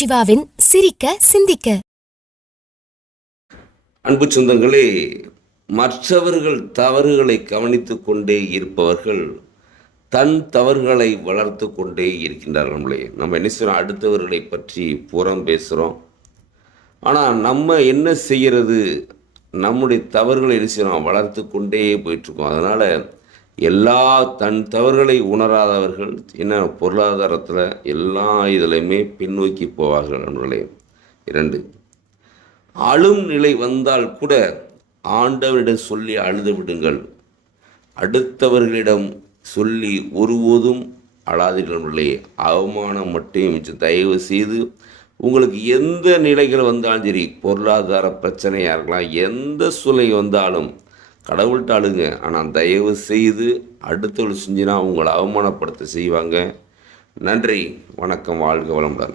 சிவாவின் சிரிக்க சிந்திக்க. அன்பு சொந்தங்களே, மற்றவர்கள் தவறுகளை கவனித்துக் கொண்டே இருப்பவர்கள் தன் தவறுகளை வளர்த்து கொண்டே இருக்கின்றார்களே. நம்ம என்ன செய்யறோம், அடுத்தவர்களை பற்றி புறம் பேசுகிறோம். ஆனால் நம்ம என்ன செய்கிறது, நம்முடைய தவறுகளை என்ன செய்யறோம், வளர்த்து கொண்டே போயிட்டுருக்கோம். அதனால் எல்லா தன் தவறுகளை உணராதவர்கள் என்ன பொருளாதாரத்தில் எல்லா இதிலையுமே பின்னோக்கி போவார்கள் நண்பர்களே. 2, அழும் நிலை வந்தால் கூட ஆண்டவரிடம் சொல்லி அழுது விடுங்கள். அடுத்தவர்களிடம் சொல்லி ஒருபோதும் அழாதீர்களே. அவமானம் மட்டும் மிச்சம். தயவு செய்து உங்களுக்கு எந்த நிலைகள் வந்தாலும் சரி, பொருளாதார பிரச்சனையாக இருக்கலாம், எந்த சூழ்நிலை வந்தாலும் கடவுள்கிட்ட அழுங்க. ஆனால் தயவு செய்து அடுத்தவர்கள் செஞ்சுனா உங்களை அவமானப்படுத்த செய்வாங்க. நன்றி, வணக்கம், வாழ்க வளமுடன்.